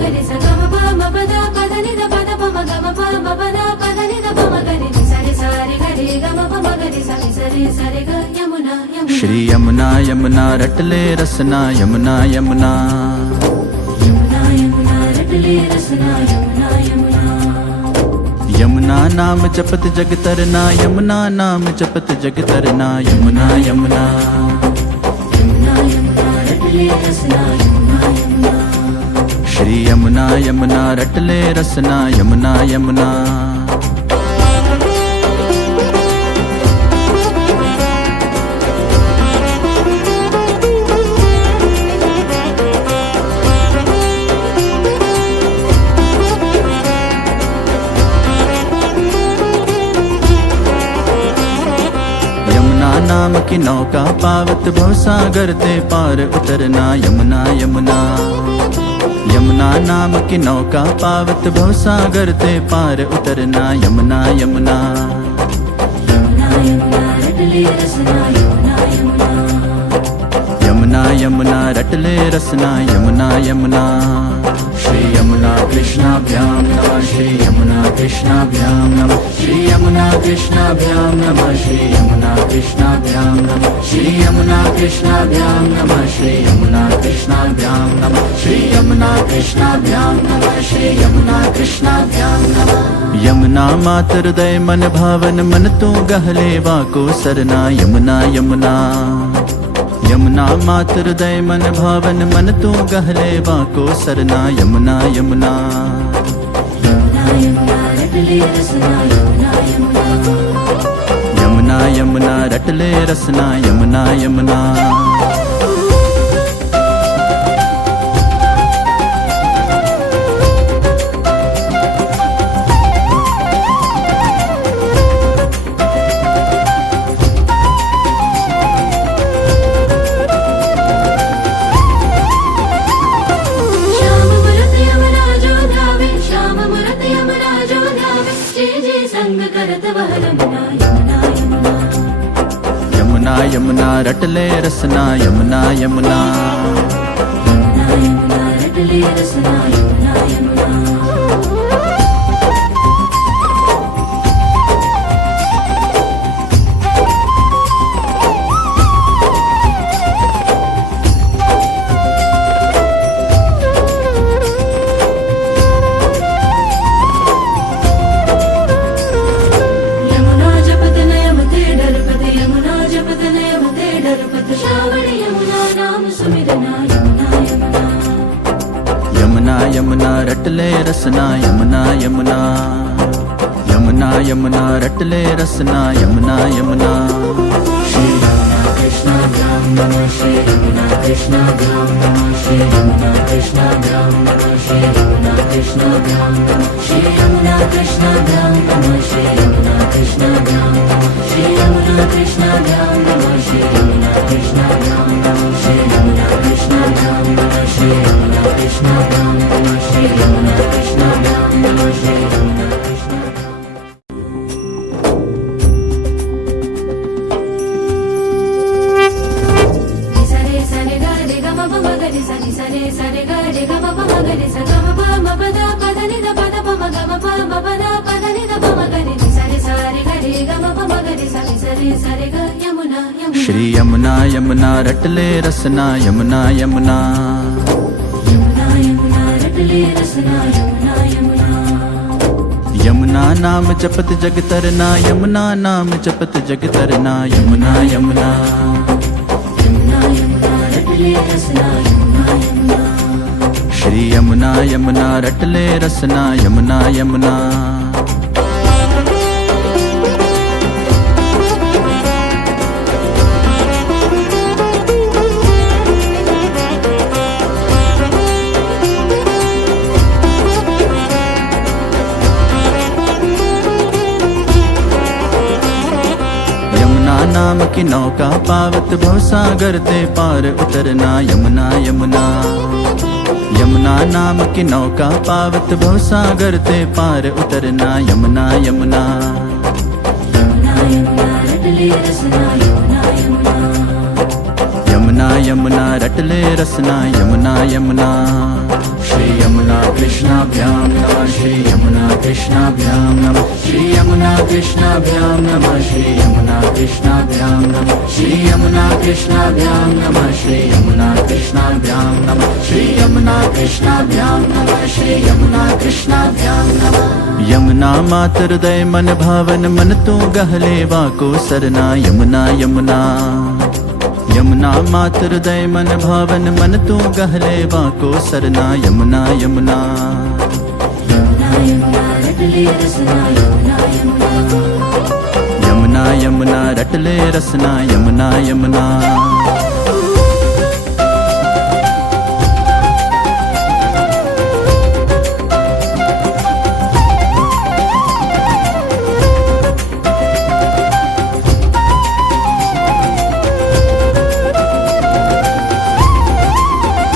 గరి స గమ ప మ ప ద ప ద ని ద ప ద ప మ గమ ప మ ప ద ప ద ని ద ప మ గరి ని స రి స రి గ రి గమ ప మ గరి స రి స రి స రి గ యమునా యమునా श्री यमुना यमुना रटले रसना यमुना यमुना यमुना यमुना रटले रसना यमुना यमुना यमुना नाम जपत जग तरना यमुना नाम जपत जग तरना यमुना यमुना यमुना यमुना रटले रसना यमुना यमुना श्री यमुना यमुना रटले रसना यमुना यमुना नाम की नौका पावत भवसागर ते पार उतरना यमुना यमुना यमुना नाम की नौका पावत भवसागर ते पार उतरना यमुना यमुना यमुना यमुना रटले रसना यमुना यमुना यमुना यमुना रटले रसना यमुना यमुना श्री यमुना कृष्णाभ्यां नमः श्री यमुना कृष्णाभ्यां नमः श्री यमुना कृष्णाभ्यां नमः श्री यमुना कृष्णाभ्यां नमः श्री यमुना कृष्णाभ्यां नमः श्री यमुना कृष्णाभ्यां नमः श्री यमुना कृष्णाभ्यां नमः श्री यमुना कृष्णाभ्यां नमः यमुना मात हृदय मन भावन मन तू गहले वाको सरना यमुना यमुना यमुना मात हृदय मन भावन मन तू गहले वाको सरना यमुना यमुना यमुना यमुना रटले रसना यमुना यमुना यमुना यमुना रटले रसना यमुना यमुना यमुना यमुना रटले रसना यमुना यमुना यमुना यमुना रटले रसना यमुना यमुना यमुना यमुना रटले रसना यमुना यमुना यमुना यमुना रटले रसना यमुना यमुना श्री यमुना कृष्णाभ्यां नमः श्री यमुना कृष्णाभ्यां नमः श्री यमुना कृष्णाभ्यां नमः श्री यमुना कृष्णाभ्यां नमः श्री यमुना कृष्णाभ्यां नमः श्री यमुना कृष्णाभ्यां नमः श्री यमुना कृष्णाभ्यां नमः श्री यमुना कृष्णाभ्यां नमः श्री यमुना कृष्णाभ्यां नमः श्री यमुना कृष्णाभ्यां नमः श्री यमुना कृष्णाभ्यां नमः श्री यमुना श्री यमुना यमुना रटले रसना यमुना यमुना यमुना यमुना रटले रसना यमुना यमुना यमुना नाम जपत जग तरना यमुना नाम जपत जग तरना यमुना यमुना यमुना यमुना रटले रसना यमुना यमुना श्री यमुना यमुना रटले रसना यमुना यमुना नाम की नौका पावत भवसागर ते पार उतरना यमुना यमुना यमुना नाम की नौका पावत भवसागर ते पार उतरना यमुना यमुना यमुना यमुना रटले रसना यमुना यमुना यमुना यमुना रटले रसना यमुना यमुना श्री यमुना कृष्णाभ्यां नमः श्री यमुना कृष्णाभ्यां नमः श्री यमुना कृष्णाभ्यां नमः श्री यमुना कृष्णाभ्यां नमः श्री यमुना कृष्णाभ्यां नमः श्री यमुना कृष्णाभ्यां नमः श्री यमुना कृष्णाभ्यां नमः श्री यमुना कृष्णाभ्यां नमः यमुना मातृदय मन भावन मन तू गहले वाको सरना यमुना यमुना यमुना मातृदय मन भावन मन तू गहले वाको सरना यमुना यमुना यमुना यमुना रटले रसना यमुना यमुना यमुना यमुना रटले रसना यमुना यमुना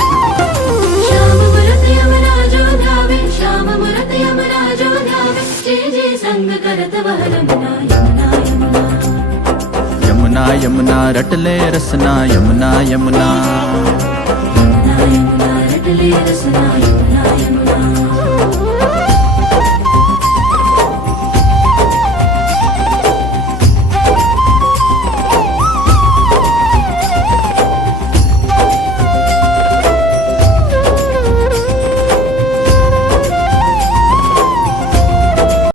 श्याम मूरत यमुना जो ध्यावे श्याम मूरत यमुना जो ध्यावे जे जे संग करत वह रमना यमुना यमुना यमुना यमुना रटले रसना यमुना यमुना यमुना यमुना रटले रसना यमुना यमुना